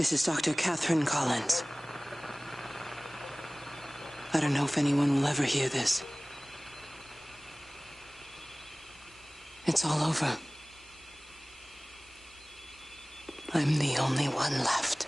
This is Dr. Catherine Collins. I don't know if anyone will ever hear this. It's all over. I'm the only one left.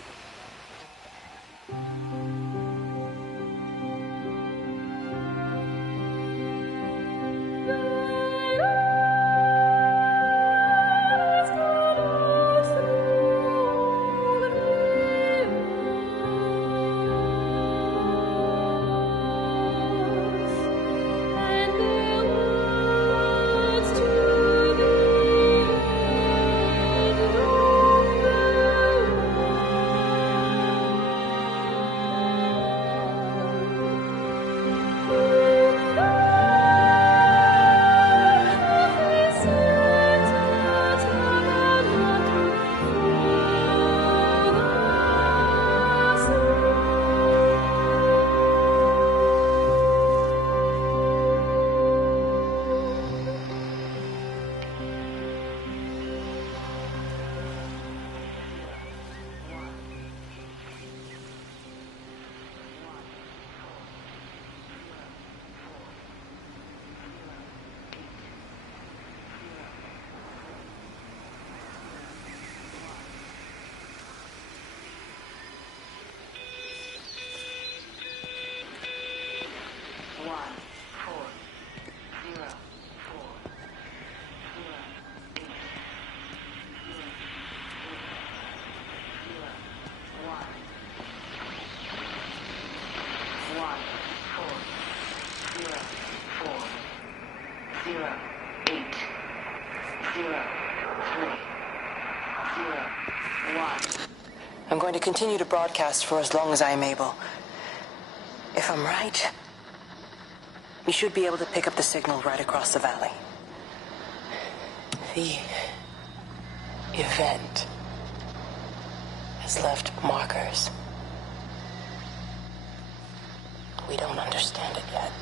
I'm going to continue to broadcast for as long as I am able. If I'm right, we should be able to pick up the signal right across the valley. The event has left markers. We don't understand it yet,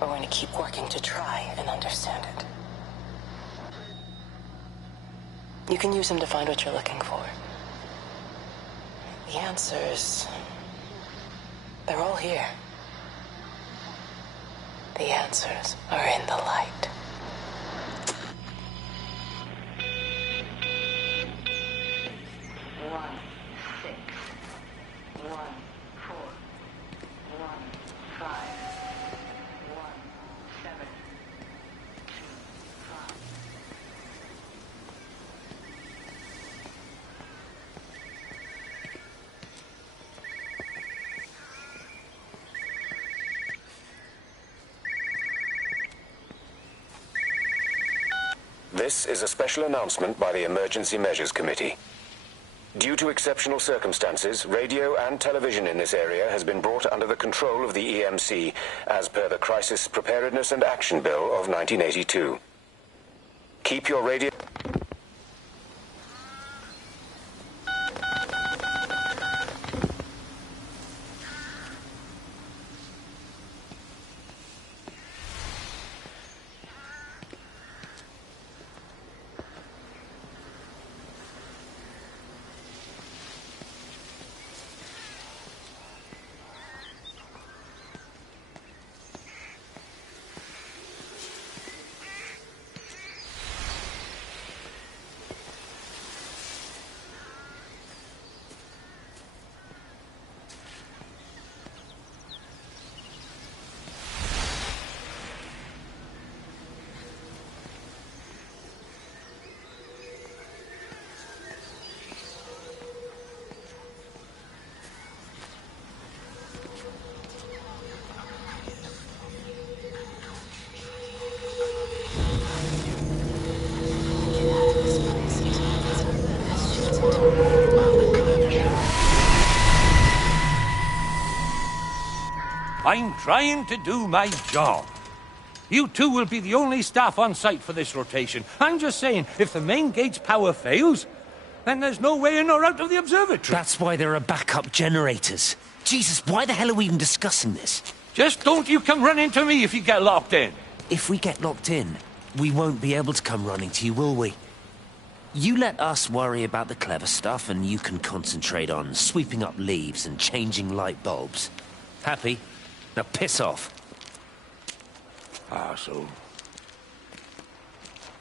but we're going to keep working to try and understand it. You can use them to find what you're looking for. The answers, they're all here. The answers are in the light. This is a special announcement by the Emergency Measures Committee. Due to exceptional circumstances, radio and television in this area has been brought under the control of the EMC as per the Crisis Preparedness and Action Bill of 1982. Keep your radio... I'm trying to do my job. You two will be the only staff on site for this rotation. I'm just saying, if the main gate's power fails, then there's no way in or out of the observatory. That's why there are backup generators. Jesus, why the hell are we even discussing this? Just don't you come running to me if you get locked in. If we get locked in, we won't be able to come running to you, will we? You let us worry about the clever stuff, and you can concentrate on sweeping up leaves and changing light bulbs. Happy? Now piss off. So...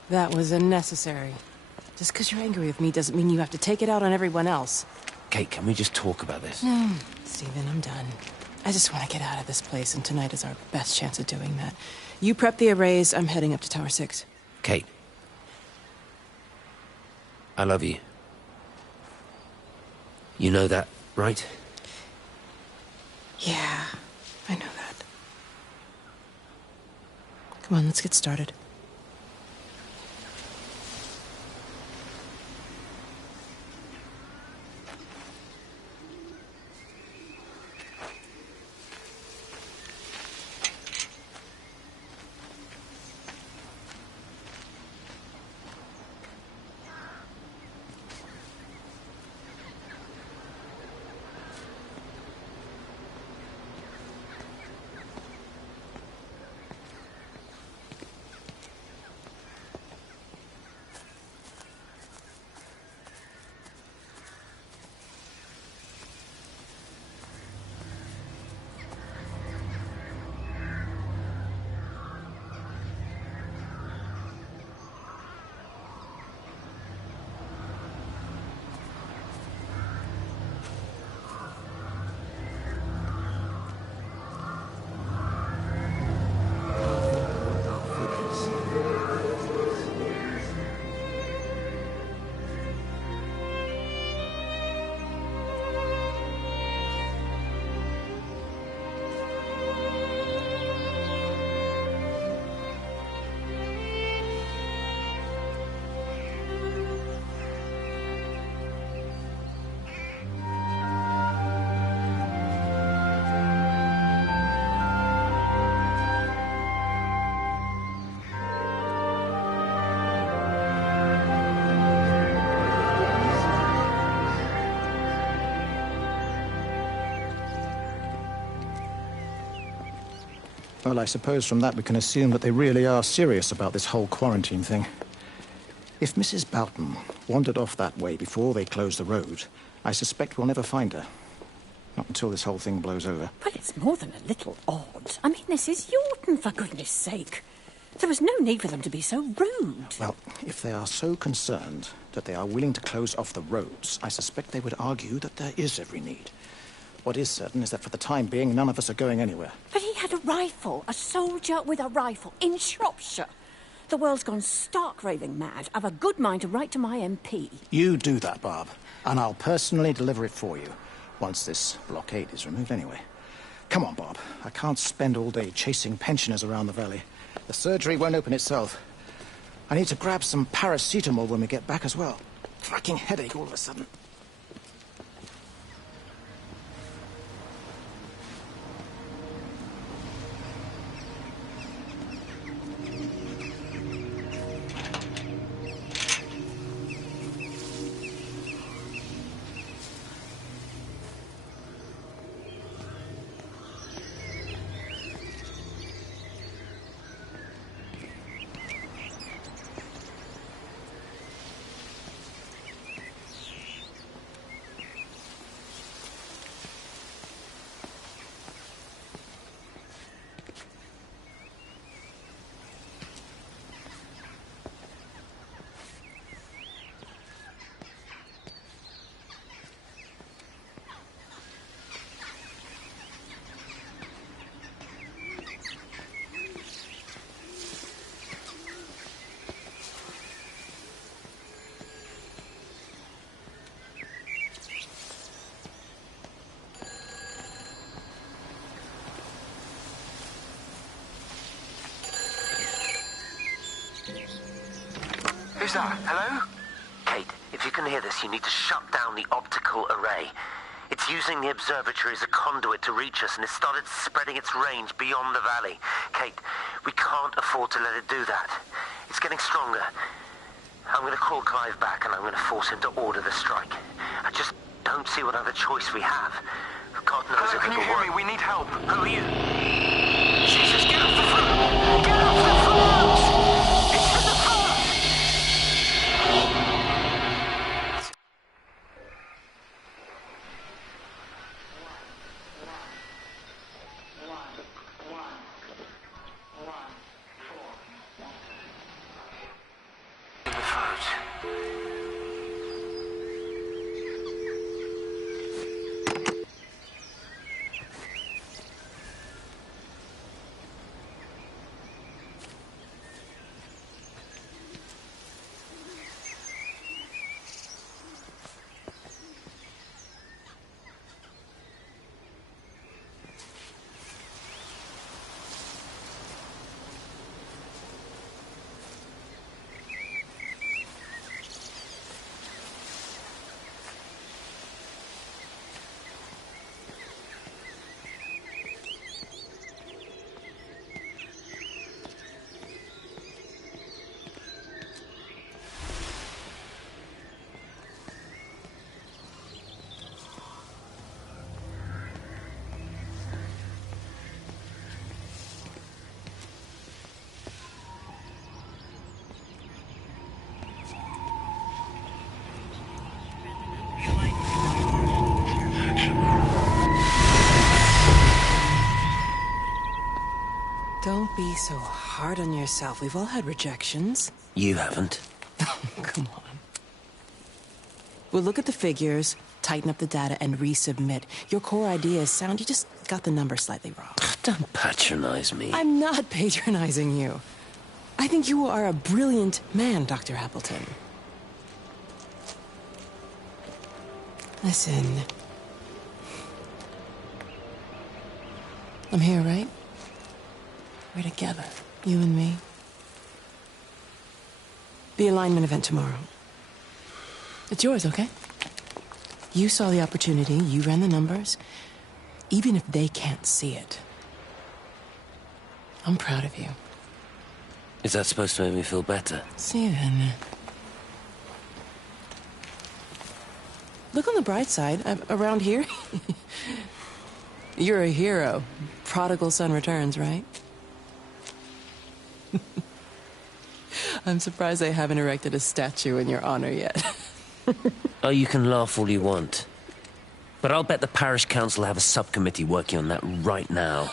That was unnecessary. Just because you're angry with me doesn't mean you have to take it out on everyone else. Kate, can we just talk about this? No, Stephen, I'm done. I just want to get out of this place, and tonight is our best chance of doing that. You prep the arrays, I'm heading up to Tower 6. Kate. I love you. You know that, right? Yeah, I know that. Come on, let's get started. Well, I suppose from that we can assume that they really are serious about this whole quarantine thing. If Mrs. Boughton wandered off that way before they closed the road, I suspect we'll never find her. Not until this whole thing blows over. Well, it's more than a little odd. I mean, this is Yorton, for goodness sake. There was no need for them to be so rude. Well, if they are so concerned that they are willing to close off the roads, I suspect they would argue that there is every need. What is certain is that for the time being, none of us are going anywhere. But he had a rifle, a soldier with a rifle, in Shropshire. The world's gone stark raving mad. I've a good mind to write to my MP. You do that, Barb, and I'll personally deliver it for you, once this blockade is removed anyway. Come on, Bob. I can't spend all day chasing pensioners around the valley. The surgery won't open itself. I need to grab some paracetamol when we get back as well. Cracking headache all of a sudden. Who's that? Hello? Kate, if you can hear this, you need to shut down the optical array. It's using the observatory as a conduit to reach us, and it's started spreading its range beyond the valley. Kate, we can't afford to let it do that. It's getting stronger. I'm going to call Clive back, and I'm going to force him to order the strike. I just don't see what other choice we have. God knows Hello, if can you hear me? We need help. Who are you? Jesus, get off the front! Get off the front! It's to the front! Don't be so hard on yourself. We've all had rejections. You haven't. Come on. We'll look at the figures, tighten up the data, and resubmit. Your core idea is sound. You just got the number slightly wrong. Don't patronize me. I'm not patronizing you. I think you are a brilliant man, Dr. Appleton. Listen. I'm here, right? We're together, you and me. The alignment event tomorrow. It's yours, okay? You saw the opportunity, you ran the numbers. Even if they can't see it, I'm proud of you. Is that supposed to make me feel better? Steven. Look on the bright side. Around here, you're a hero. Prodigal son returns, right? I'm surprised they haven't erected a statue in your honor yet. Oh, you can laugh all you want. But I'll bet the parish council have a subcommittee working on that right now.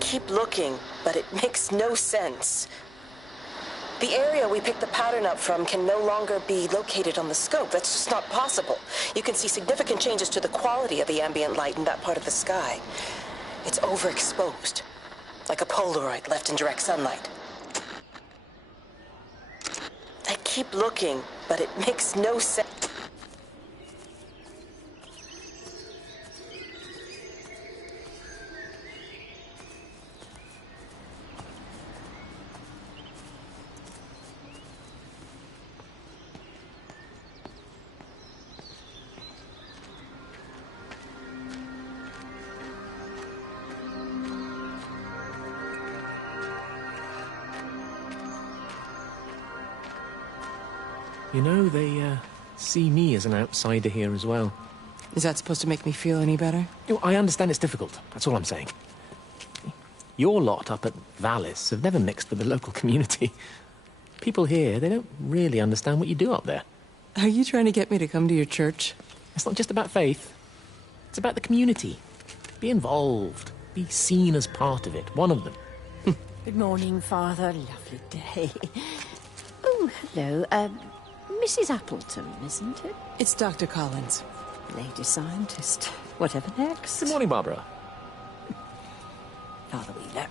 Keep looking, but it makes no sense. The area we picked the pattern up from can no longer be located on the scope. That's just not possible. You can see significant changes to the quality of the ambient light in that part of the sky. It's overexposed, like a Polaroid left in direct sunlight. I keep looking, but it makes no sense. You know, they see me as an outsider here as well. Is that supposed to make me feel any better? You know, I understand it's difficult. That's all I'm saying. Your lot up at Valis have never mixed with the local community. People here, they don't really understand what you do up there. Are you trying to get me to come to your church? It's not just about faith. It's about the community. Be involved. Be seen as part of it. One of them. Good morning, Father. Lovely day. Oh, hello. Mrs. Appleton, isn't it? It's Dr. Collins. Lady scientist. Whatever next? Good morning, Barbara. Father Wheeler.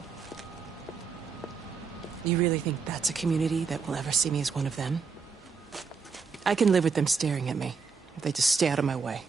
You really think that's a community that will ever see me as one of them? I can live with them staring at me, if they just stay out of my way.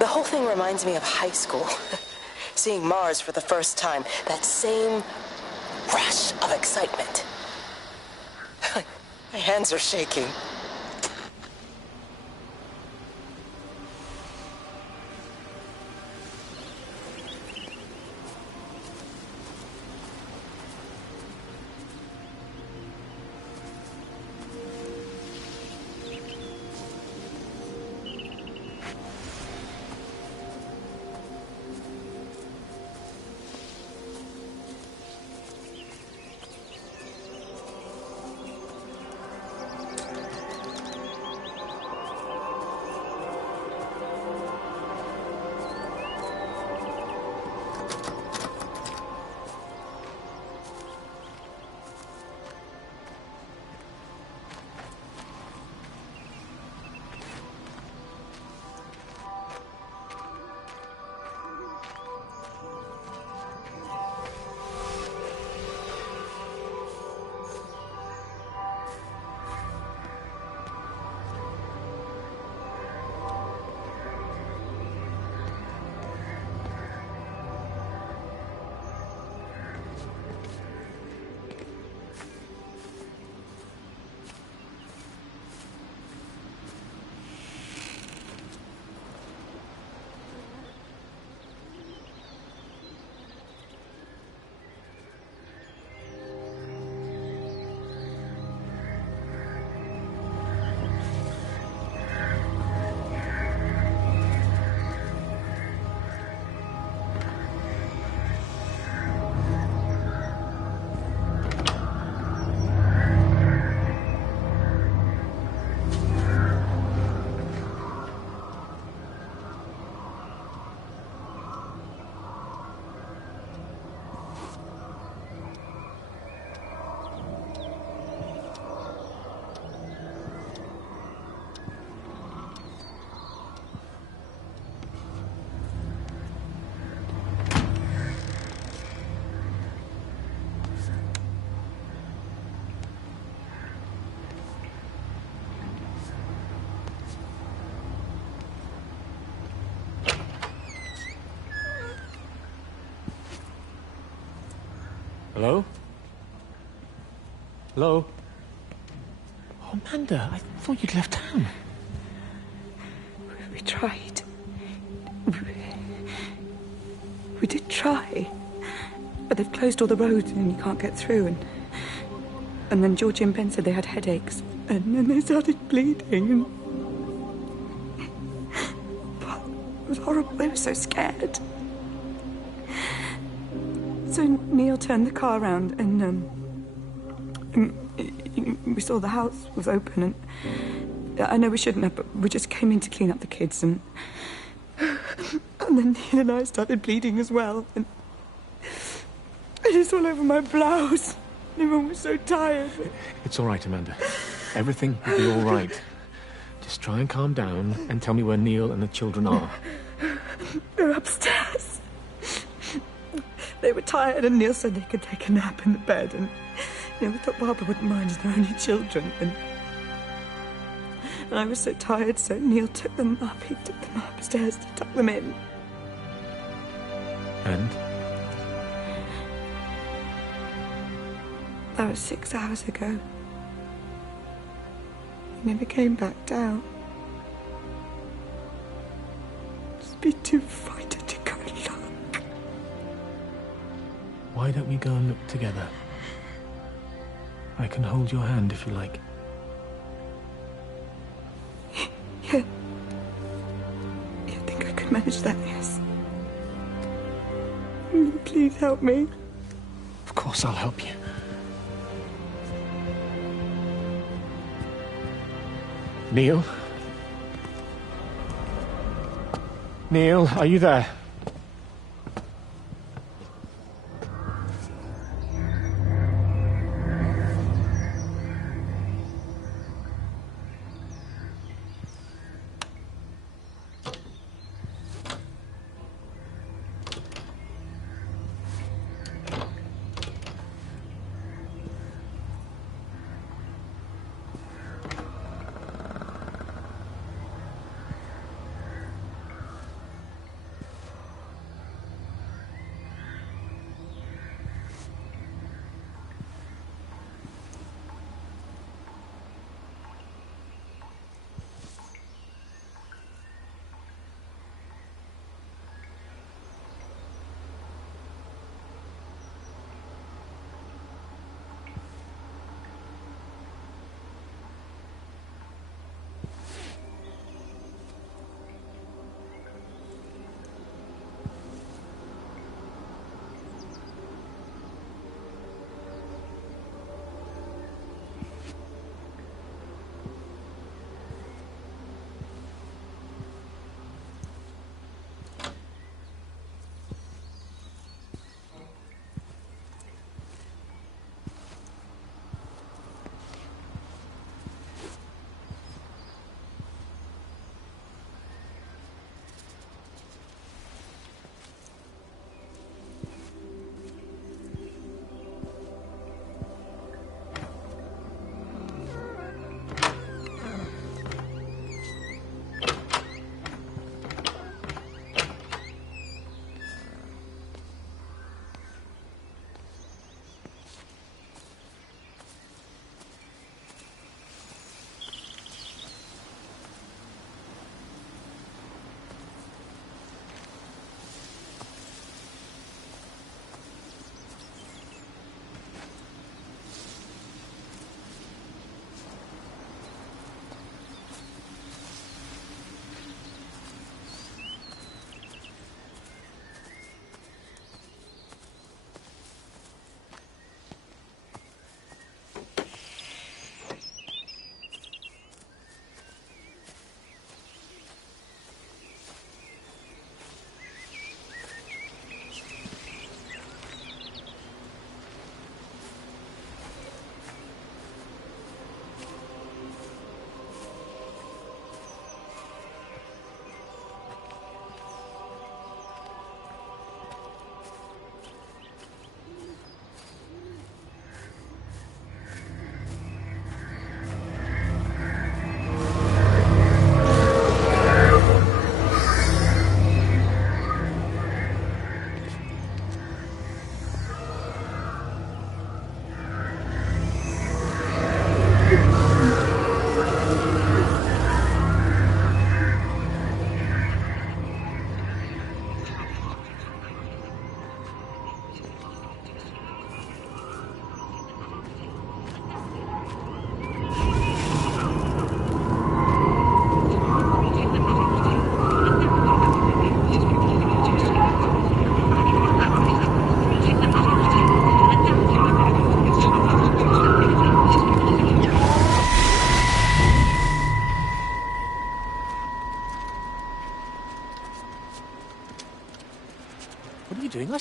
The whole thing reminds me of high school. Seeing Mars for the first time. That same rush of excitement. My hands are shaking. Hello? Hello? Oh, Amanda, I thought you'd left town. We tried. We did try. But they've closed all the roads and you can't get through. And then Georgie and Ben said they had headaches. And then they started bleeding. And... horrible. They were so scared. So Neil turned the car around and we saw the house was open, and I know we shouldn't have, but we just came in to clean up the kids, and then Neil and I started bleeding as well, and it's all over my blouse. Everyone was so tired. It's all right, Amanda. Everything will be all right. Just try and calm down and tell me where Neil and the children are. They're upstairs. They were tired, and Neil said they could take a nap in the bed, and we thought Barbara wouldn't mind as they're only children, and I was so tired, so Neil took them up. He took them upstairs to tuck them in. And? That was 6 hours ago. He never came back down. Just be too frightened to go and look. Why don't we go and look together? I can hold your hand if you like. Yeah. I think I could manage that, yes. Please help me. Of course I'll help you. Neil? Neil, are you there?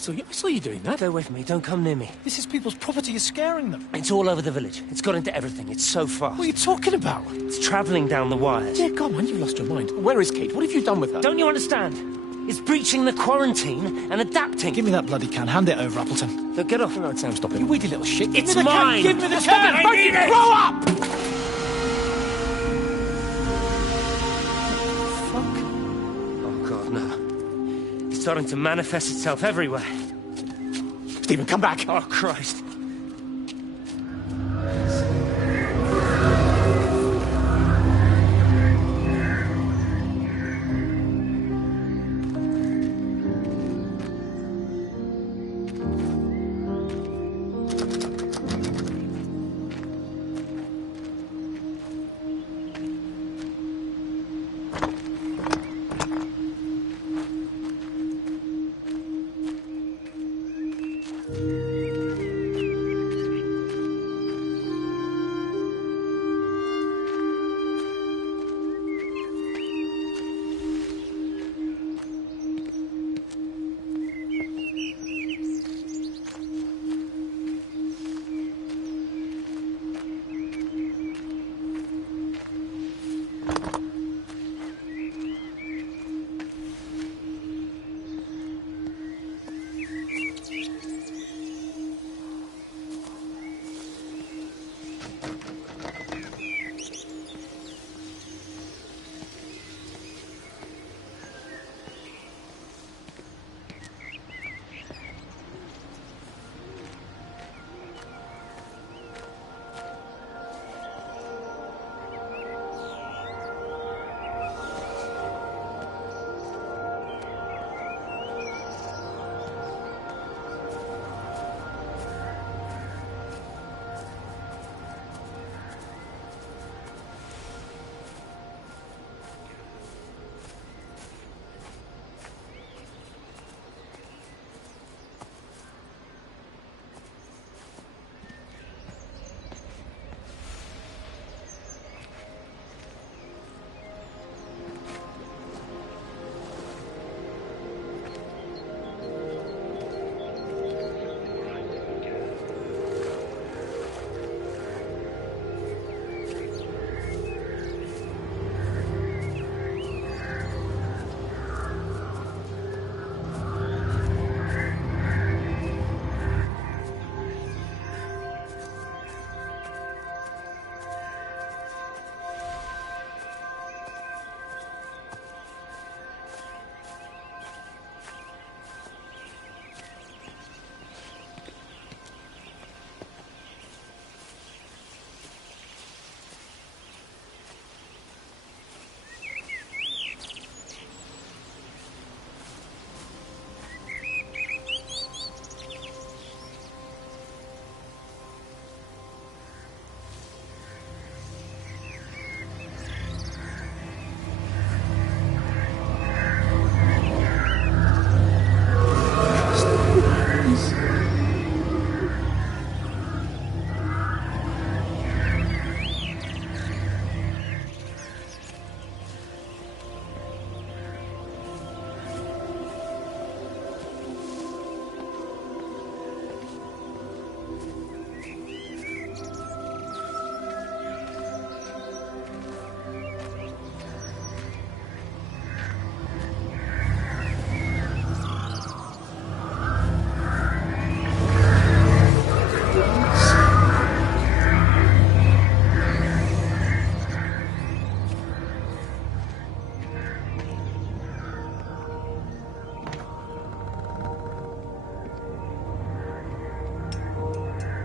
I saw you doing that. Go with me. Don't come near me. This is people's property. You're scaring them. It's all over the village. It's got into everything. It's so fast. What are you talking about? It's travelling down the wires. Dear God, man, you've lost your mind. Where is Kate? What have you done with her? Don't you understand? It's breaching the quarantine and adapting. Give me that bloody can. Hand it over, Appleton. Look, get off. No, Sam, stop it. You weedy little shit. It's mine. Give me the can. I need it. Grow up! Oh, God, no. It's starting to manifest itself everywhere. Stephen, come back. Oh, Christ.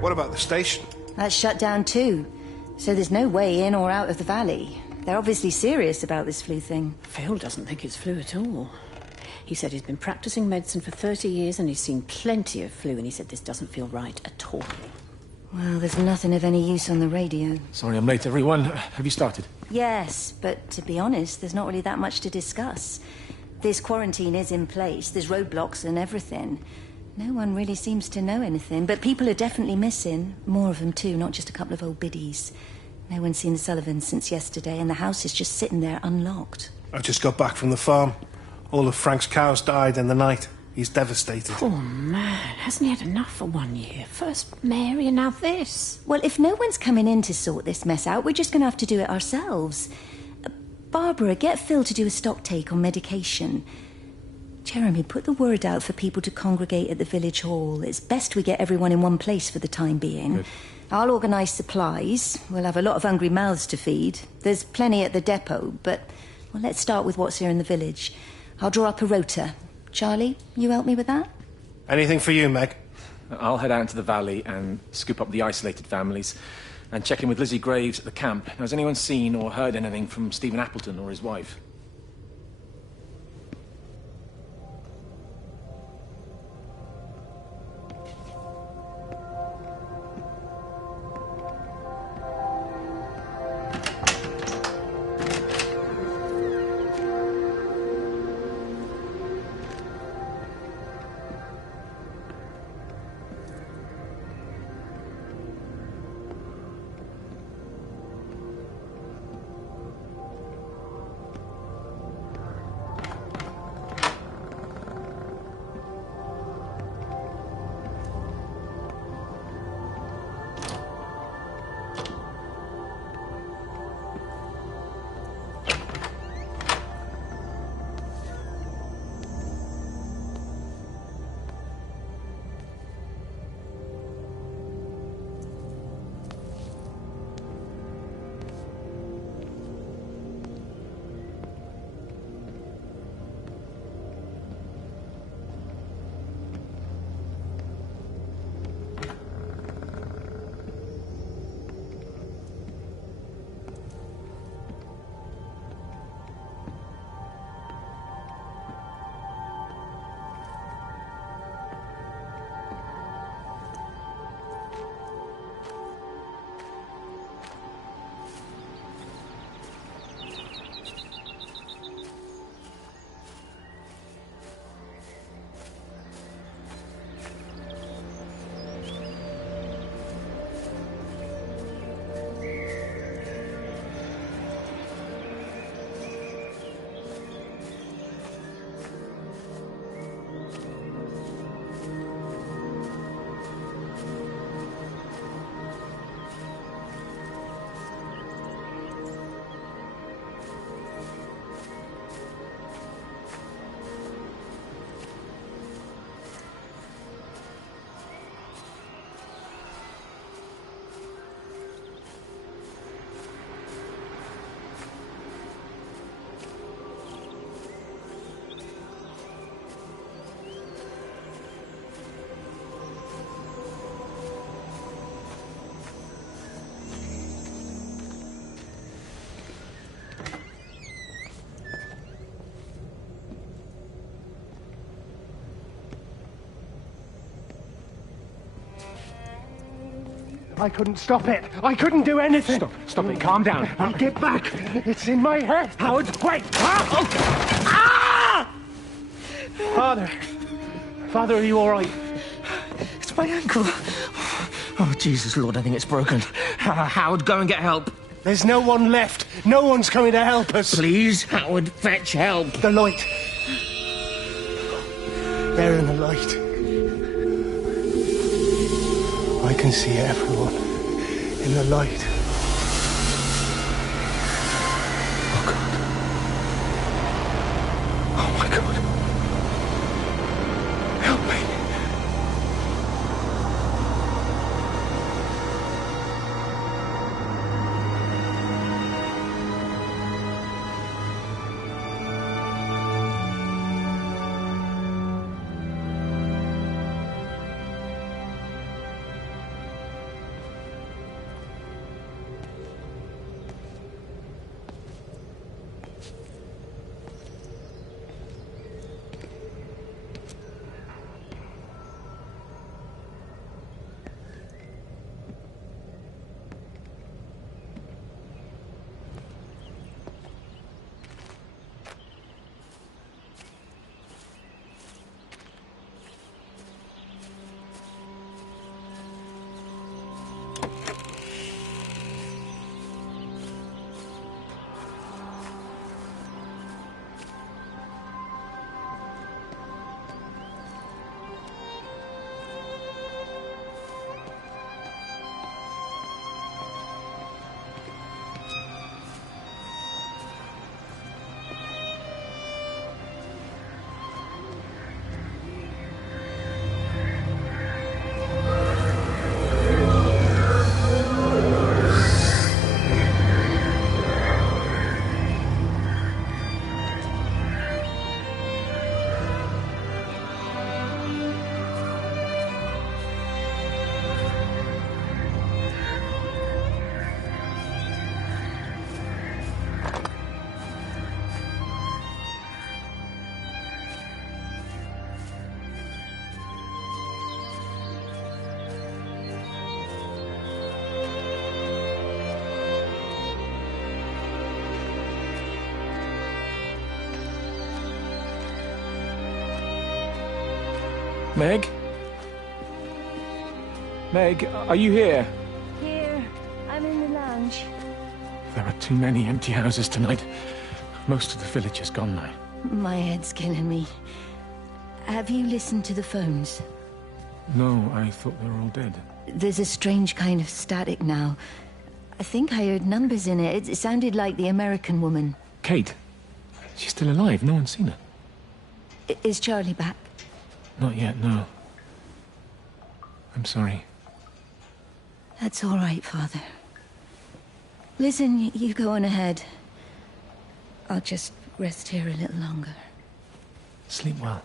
What about the station? That's shut down too. So there's no way in or out of the valley. They're obviously serious about this flu thing. Phil doesn't think it's flu at all. He said he's been practicing medicine for 30 years and he's seen plenty of flu, and he said this doesn't feel right at all. Well, there's nothing of any use on the radio. Sorry I'm late, everyone. Have you started? Yes, but to be honest, there's not really that much to discuss. This quarantine is in place. There's roadblocks and everything. No one really seems to know anything, but people are definitely missing. More of them too, not just a couple of old biddies. No one's seen the Sullivans since yesterday, and the house is just sitting there unlocked. I just got back from the farm. All of Frank's cows died in the night. He's devastated. Poor man. Hasn't he had enough for 1 year? First Mary and now this. Well, if no one's coming in to sort this mess out, we're just going to have to do it ourselves. Barbara, get Phil to do a stock take on medication. Jeremy, put the word out for people to congregate at the village hall. It's best we get everyone in one place for the time being. Good. I'll organise supplies. We'll have a lot of hungry mouths to feed. There's plenty at the depot, but well, let's start with what's here in the village. I'll draw up a rota. Charlie, you help me with that? Anything for you, Meg? I'll head out into the valley and scoop up the isolated families and check in with Lizzie Graves at the camp. Now, has anyone seen or heard anything from Stephen Appleton or his wife? I couldn't stop it. I couldn't do anything. Stop it. Calm down. I'll get back. It's in my head. Howard, wait! Father, are you all right? It's my ankle. Oh, Jesus, Lord, I think it's broken. Howard, go and get help. There's no one left. No one's coming to help us. Please, Howard, fetch help. The light. There in the light. I can see everyone in the light. Oh, God. Oh, my God. Help me. Meg? Meg, are you here? Here, I'm in the lounge. There are too many empty houses tonight. Most of the village is gone now. My head's killing me. Have you listened to the phones? No, I thought they were all dead. There's a strange kind of static now. I think I heard numbers in it. It sounded like the American woman. Kate? She's still alive. No one's seen her. Is Charlie back? Not yet, no. I'm sorry. That's all right, Father. Listen, you go on ahead. I'll just rest here a little longer. Sleep well.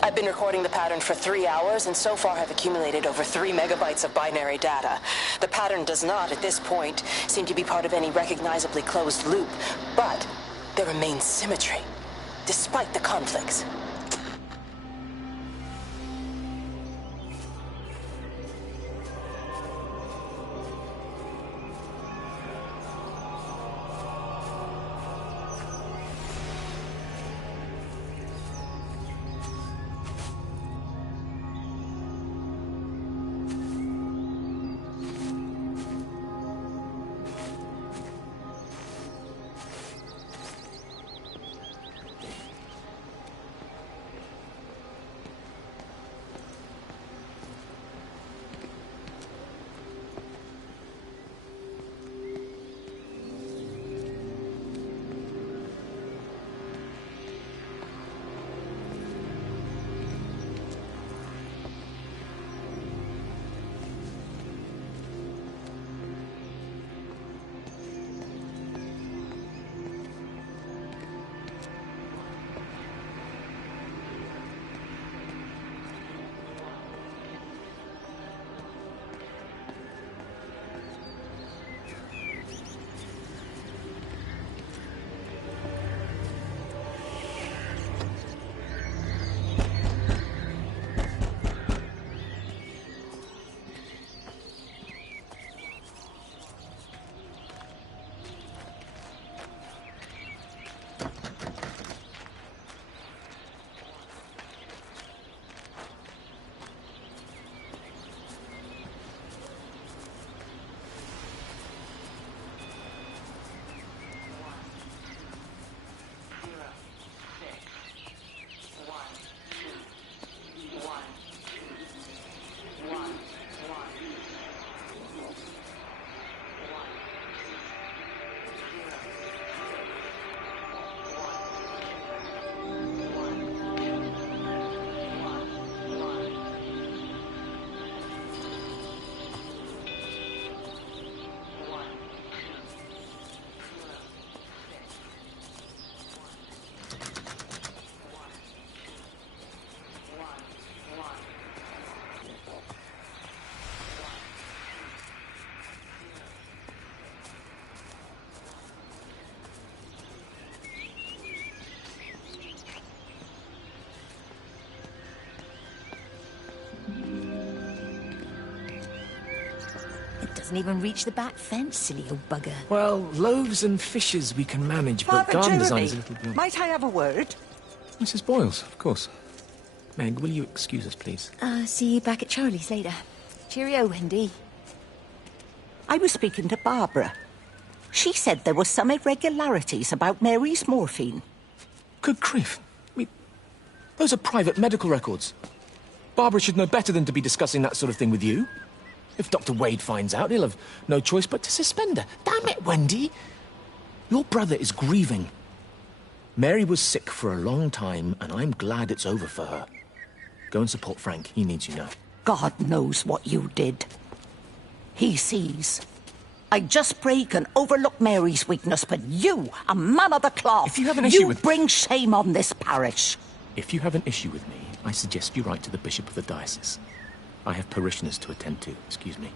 I've been recording the pattern for 3 hours, and so far have accumulated over 3 megabytes of binary data. The pattern does not, at this point, seem to be part of any recognizably closed loop, but there remains symmetry, despite the conflicts. hasn't even reached the back fence, silly old bugger. Well, loaves and fishes we can manage, but Father garden design Jeremy, is a little beyond... might I have a word? Mrs. Boyles, of course. Meg, will you excuse us, please? See you back at Charlie's later. Cheerio, Wendy. I was speaking to Barbara. She said there were some irregularities about Mary's morphine. Good grief. Those are private medical records. Barbara should know better than to be discussing that sort of thing with you. If Dr. Wade finds out, he'll have no choice but to suspend her. Damn it, Wendy! Your brother is grieving. Mary was sick for a long time, and I'm glad it's over for her. Go and support Frank. He needs you now. God knows what you did. He sees. I just pray can overlook Mary's weakness, but you, a man of the cloth, if you have an issue with... bring shame on this parish. If you have an issue with me, I suggest you write to the Bishop of the Diocese. I have parishioners to attend to. Excuse me.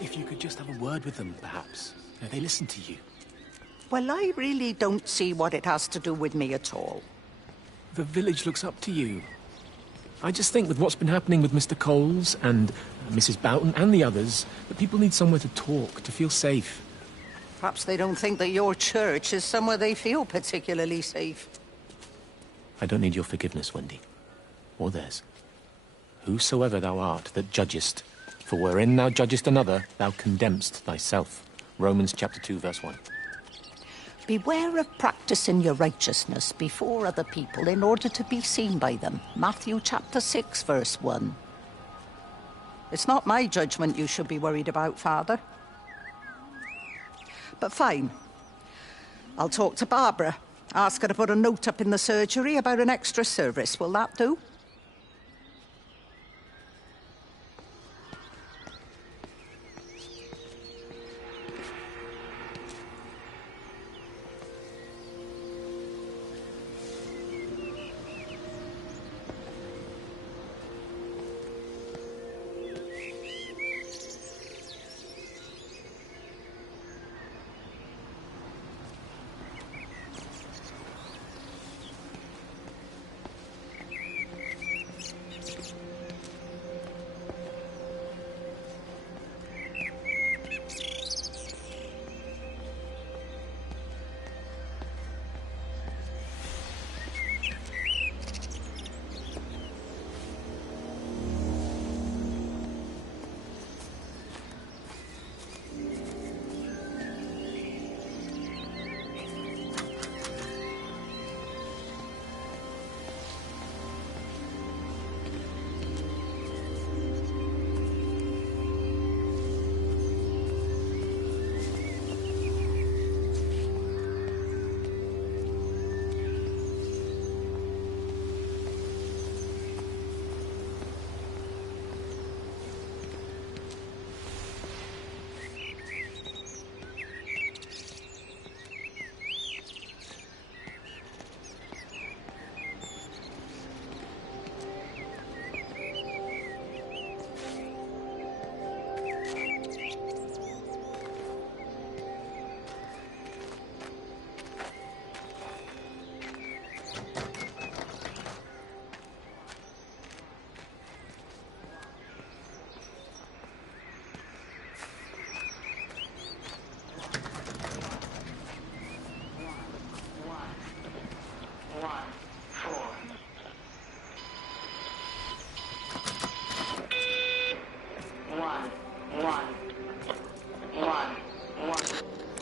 If you could just have a word with them, perhaps. They listen to you. Well, I really don't see what it has to do with me at all. The village looks up to you. I just think with what's been happening with Mr. Coles and Mrs. Boughton and the others, that people need somewhere to talk, to feel safe. Perhaps they don't think that your church is somewhere they feel particularly safe. I don't need your forgiveness, Wendy. Or theirs. Whosoever thou art that judgest, for wherein thou judgest another, thou condemnest thyself. Romans chapter 2, verse 1. Beware of practicing your righteousness before other people in order to be seen by them. Matthew chapter 6, verse 1. It's not my judgment you should be worried about, Father. But fine. I'll talk to Barbara. Ask her to put a note up in the surgery about an extra service. Will that do?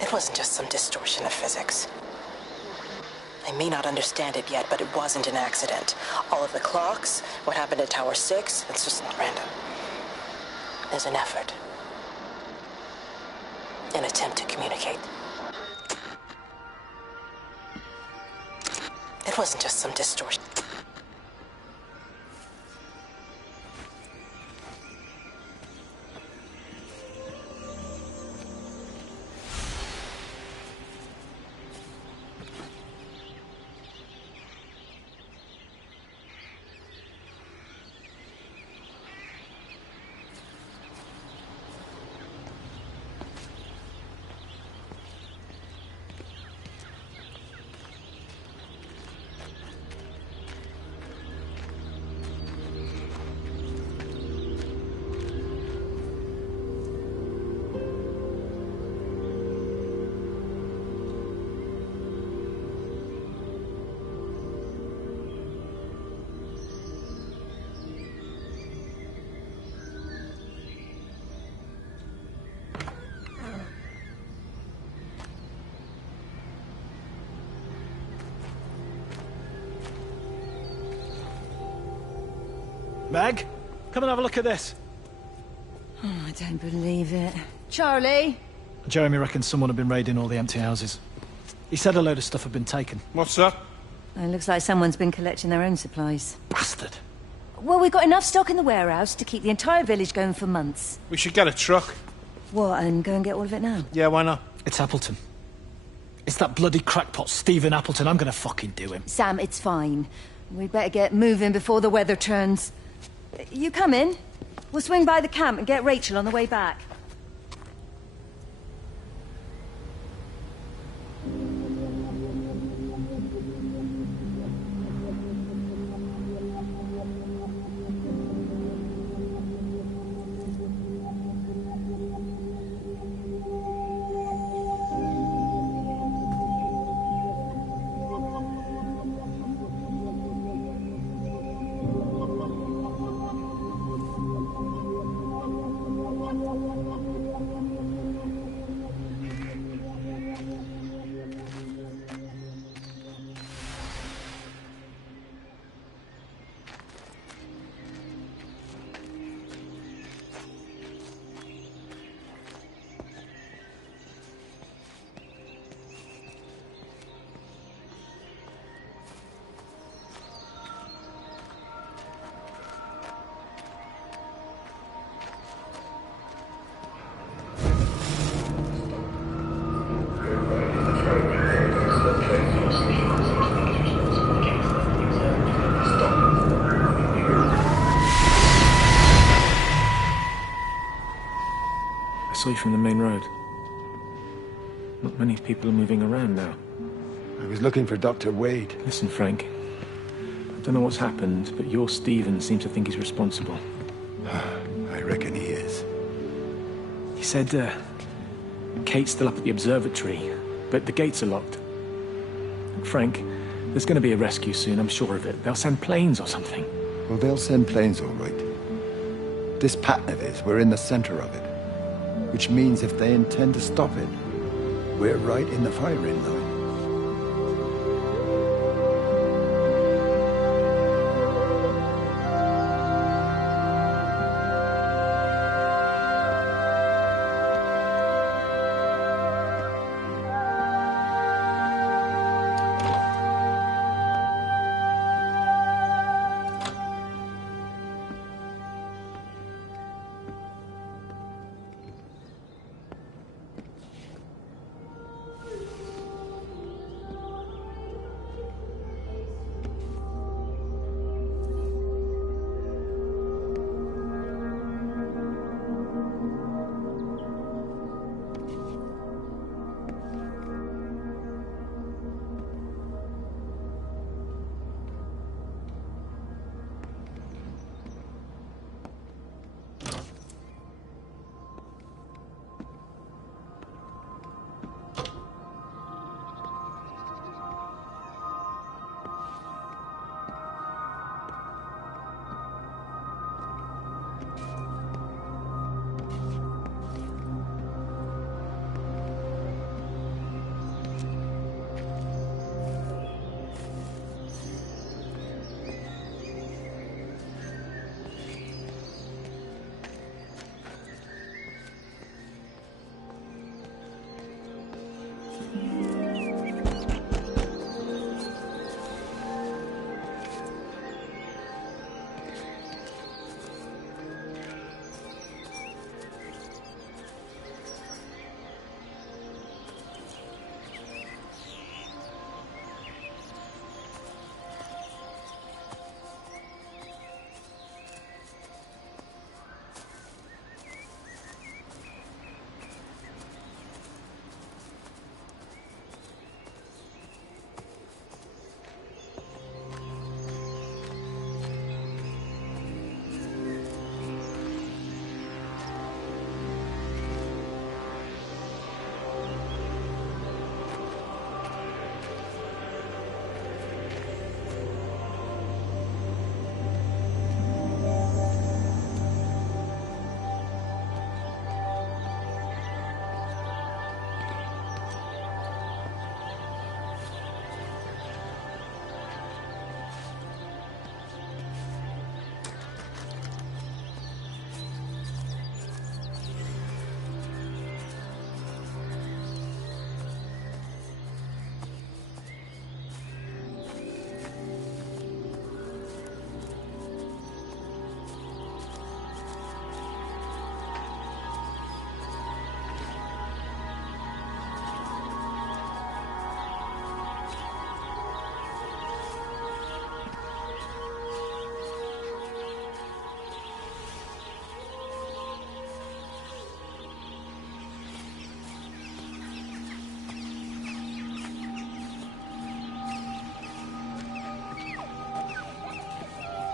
It wasn't just some distortion of physics. I may not understand it yet, but it wasn't an accident. All of the clocks, what happened at Tower 6, it's just not random. There's an effort. An attempt to communicate. It wasn't just some distortion. Meg, come and have a look at this. Oh, I don't believe it. Charlie? Jeremy reckons someone had been raiding all the empty houses. He said a load of stuff had been taken. What's that? It looks like someone's been collecting their own supplies. Bastard. Well, we've got enough stock in the warehouse to keep the entire village going for months. We should get a truck. What, and go and get all of it now? Yeah, why not? It's Appleton. It's that bloody crackpot Stephen Appleton. I'm gonna fucking do him. Sam, it's fine. We'd better get moving before the weather turns. You come in. We'll swing by the camp and get Rachel on the way back. I saw you from the main road. Not many people are moving around now. I was looking for Dr. Wade. Listen, Frank. I don't know what's happened, but your Stephen seems to think he's responsible. I reckon he is. He said, Kate's still up at the observatory, but the gates are locked. Frank, there's going to be a rescue soon, I'm sure of it. They'll send planes or something. Well, they'll send planes, all right. This pattern of his, we're in the center of it. Which means if they intend to stop it, we're right in the firing line.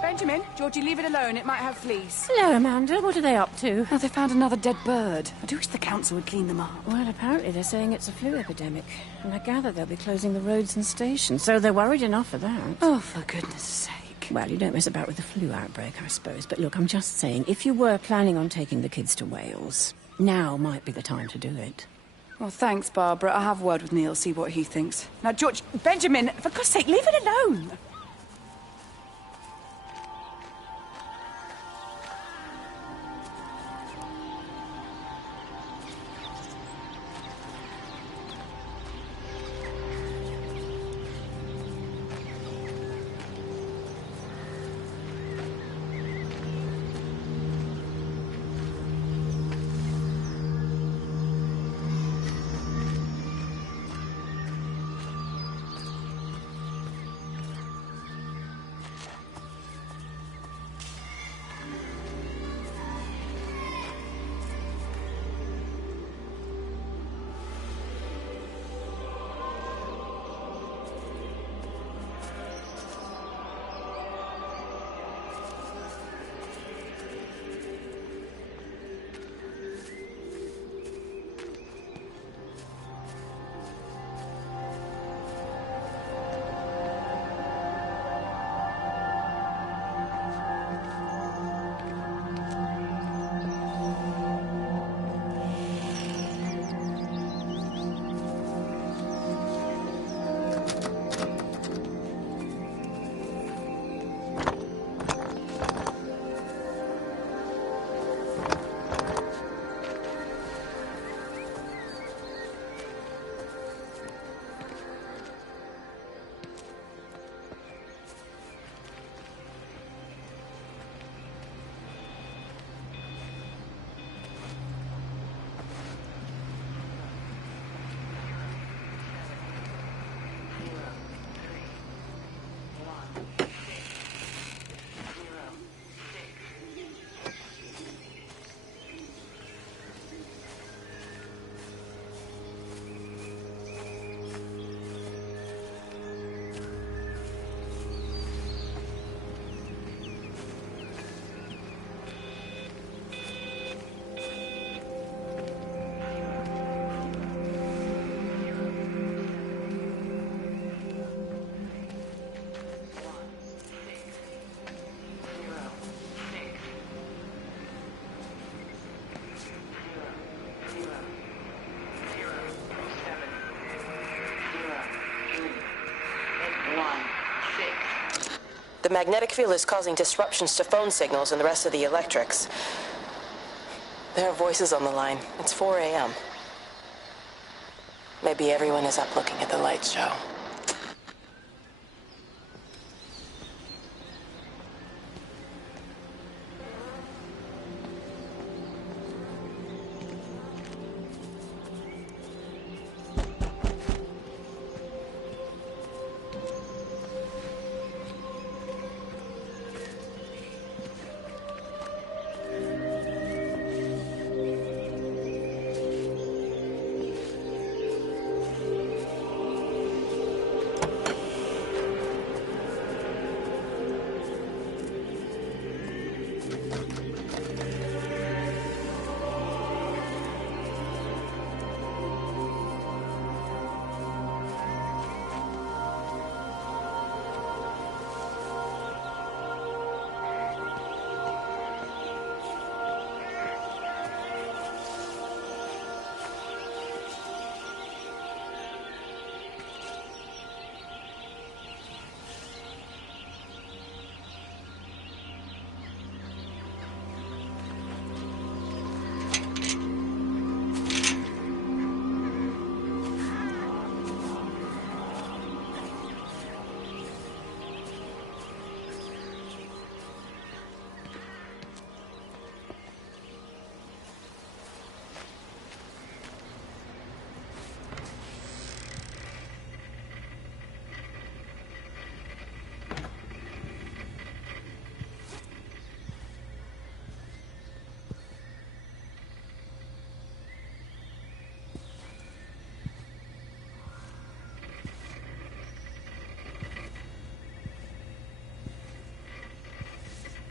Benjamin, Georgie, leave it alone. It might have fleas. Hello, Amanda. What are they up to? Oh, they found another dead bird. I do wish the council would clean them up. Well, apparently they're saying it's a flu epidemic. And I gather they'll be closing the roads and stations, so they're worried enough for that. Oh, for goodness sake. Well, you don't mess about with the flu outbreak, I suppose. But look, I'm just saying, if you were planning on taking the kids to Wales, now might be the time to do it. Well, thanks, Barbara. I'll have a word with Neil, see what he thinks. Now, George, Benjamin, for God's sake, leave it alone. magnetic field is causing disruptions to phone signals and the rest of the electrics. There are voices on the line. It's 4 a.m. Maybe everyone is up looking at the light show.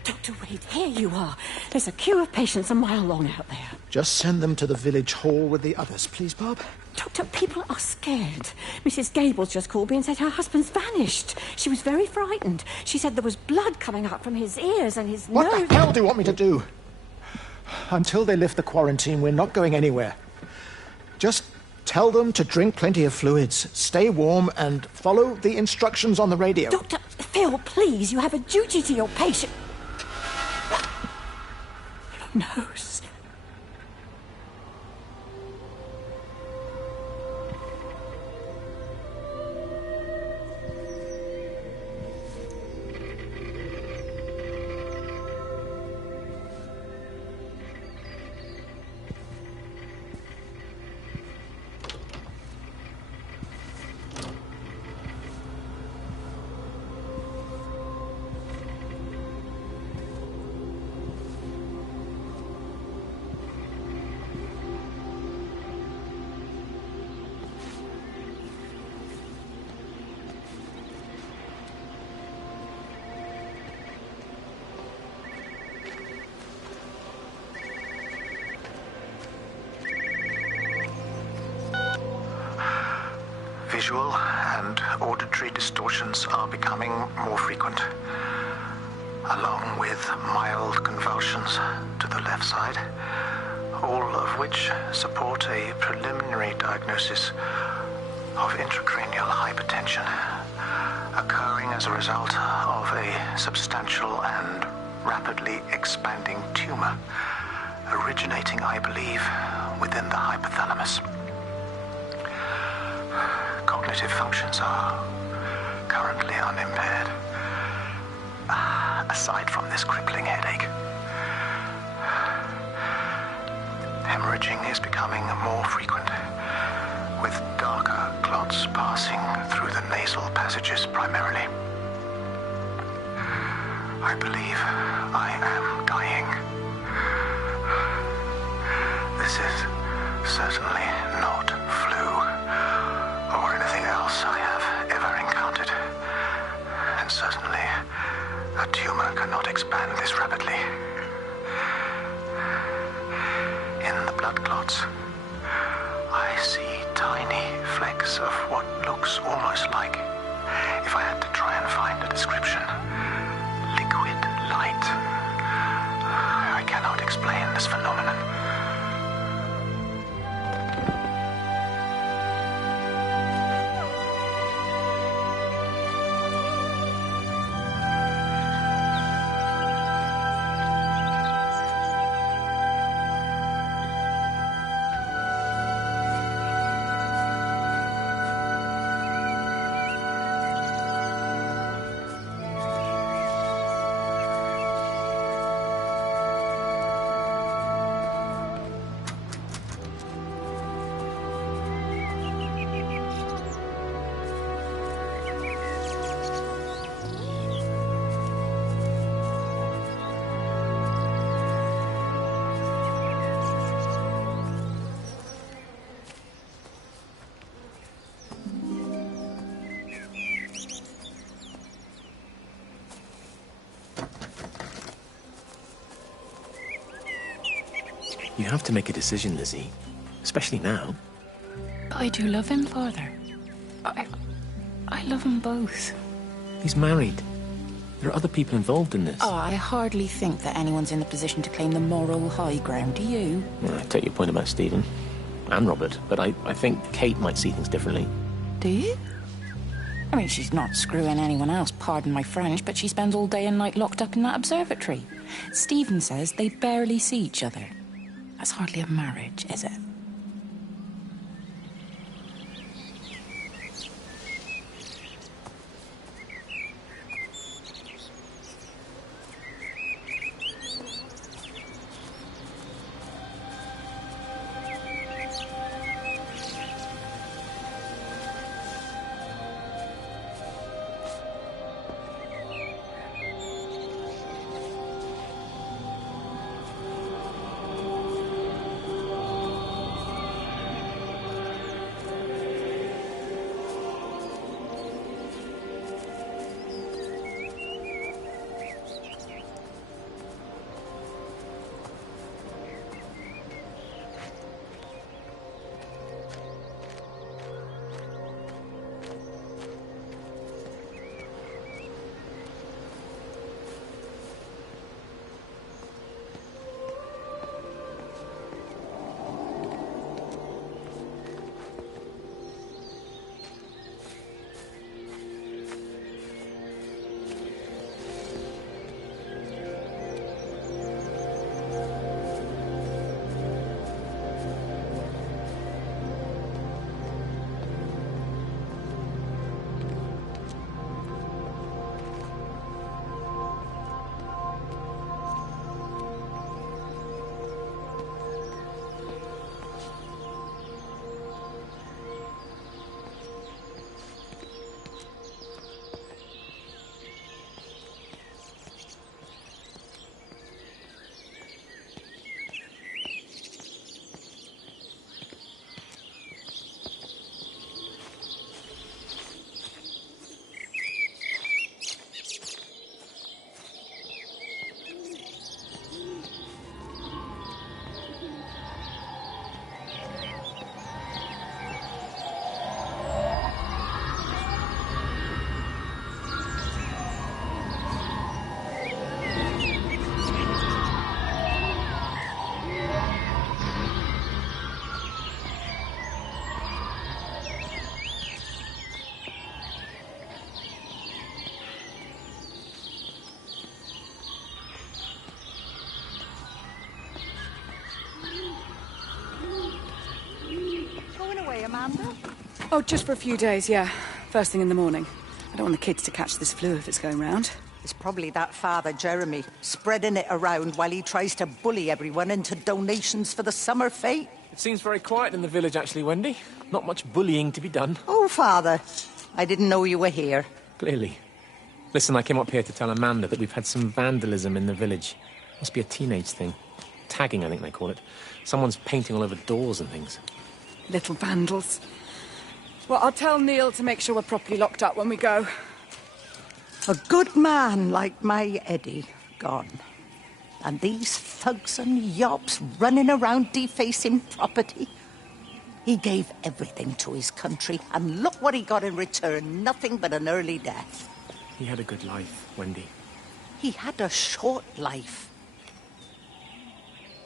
Dr. Wade, here you are. There's a queue of patients a mile long out there. Just send them to the village hall with the others, please, Bob. Doctor, people are scared. Mrs. Gables just called me and said her husband's vanished. She was very frightened. She said there was blood coming up from his ears and his nose. What the hell do you want me to do? Until they lift the quarantine, we're not going anywhere. Just tell them to drink plenty of fluids, stay warm, and follow the instructions on the radio. Dr. Phil, please, you have a duty to your patient. Your nose. Visual and auditory distortions are becoming more frequent, along with mild convulsions to the left side, all of which support a preliminary diagnosis of intracranial hypertension, occurring as a result of a substantial and rapidly expanding tumor, originating, I believe, within the hypothalamus. Cognitive functions are currently unimpaired, aside from this crippling headache. Hemorrhaging is becoming more frequent, with darker clots passing through the nasal passages primarily. I believe I am dying. This is certainly not flu or anything else I have ever encountered. And certainly, a tumor cannot expand this rapidly. In the blood clots, I see tiny flecks of what looks almost like, if I had to try and find a description, liquid light. I cannot explain this phenomenon. have to make a decision, Lizzie. Especially now. But I do love him, Father. I love them both. He's married. There are other people involved in this. Oh, I hardly think that anyone's in the position to claim the moral high ground, do you? Well, I take your point about Stephen. And Robert. But I think Kate might see things differently. Do you? I mean, she's not screwing anyone else, pardon my French, but she spends all day and night locked up in that observatory. Stephen says they barely see each other. That's hardly a marriage, is it? Amanda? Oh, just for a few days, yeah. First thing in the morning. I don't want the kids to catch this flu if it's going round. It's probably that Father Jeremy, spreading it around while he tries to bully everyone into donations for the summer fete. It seems very quiet in the village, actually, Wendy. Not much bullying to be done. Oh, Father. I didn't know you were here. Clearly. Listen, I came up here to tell Amanda that we've had some vandalism in the village. Must be a teenage thing. Tagging, I think they call it. Someone's painting all over doors and things. Little vandals. Well, I'll tell Neil to make sure we're properly locked up when we go. A good man like my Eddie gone. And these thugs and yops running around defacing property. He gave everything to his country, and look what he got in return. Nothing but an early death. He had a good life, Wendy. He had a short life.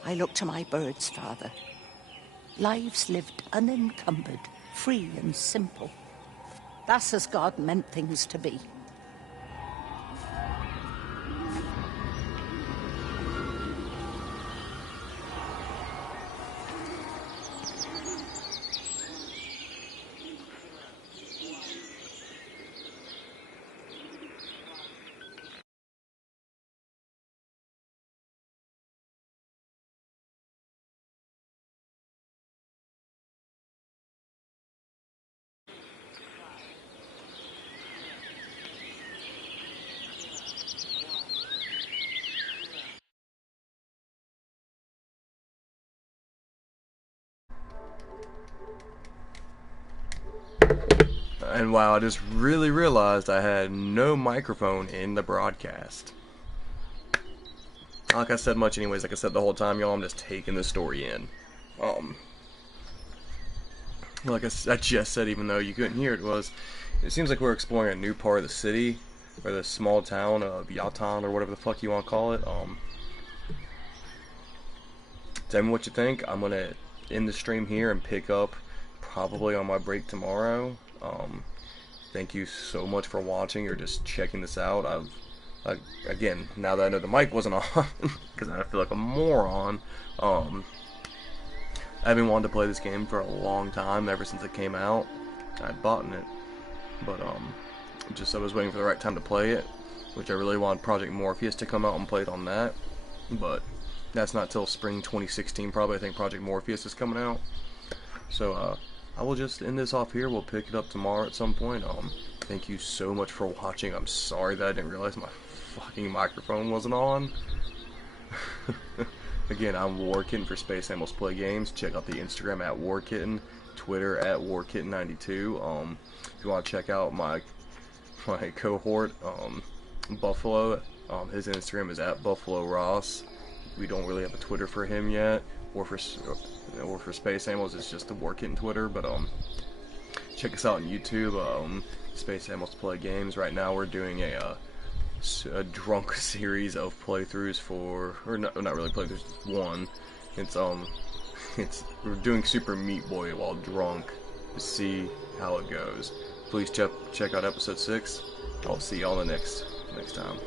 I look to my birds, Father. Lives lived unencumbered, free and simple. That's as God meant things to be. And wow, I just really realized I had no microphone in the broadcast. like I said much anyways, like I said the whole time, y'all, I'm just taking the story in. Like I just said, even though you couldn't hear it, it seems like we're exploring a new part of the city, or the small town of Yatan, or whatever the fuck you want to call it. Tell me what you think. I'm gonna end the stream here and pick up probably on my break tomorrow. Thank you so much for watching or just checking this out. Again, now that I know the mic wasn't on, because I feel like a moron, I've been wanting to play this game for a long time, ever since it came out. I'd bought it, but I was waiting for the right time to play it, which I really wanted Project Morpheus to come out and play it on that, but that's not till spring 2016 probably. I think Project Morpheus is coming out. So I will just end this off here. We'll pick it up tomorrow at some point. Thank you so much for watching. I'm sorry that I didn't realize my fucking microphone wasn't on. Again, I'm Warkitten for Space Animals Play Games. Check out the Instagram at Warkitten, Twitter at Warkitten92. If you want to check out my cohort, Buffalo, his Instagram is at Buffalo Ross. We don't really have a Twitter for him yet, or for Space Animals. It's just the Warkitten Twitter. But check us out on YouTube. Space Animals Play Games. Right now we're doing a drunk series of playthroughs or not really playthroughs. One, we're doing Super Meat Boy while drunk to see how it goes. Please check out episode 6. I'll see y'all the next time.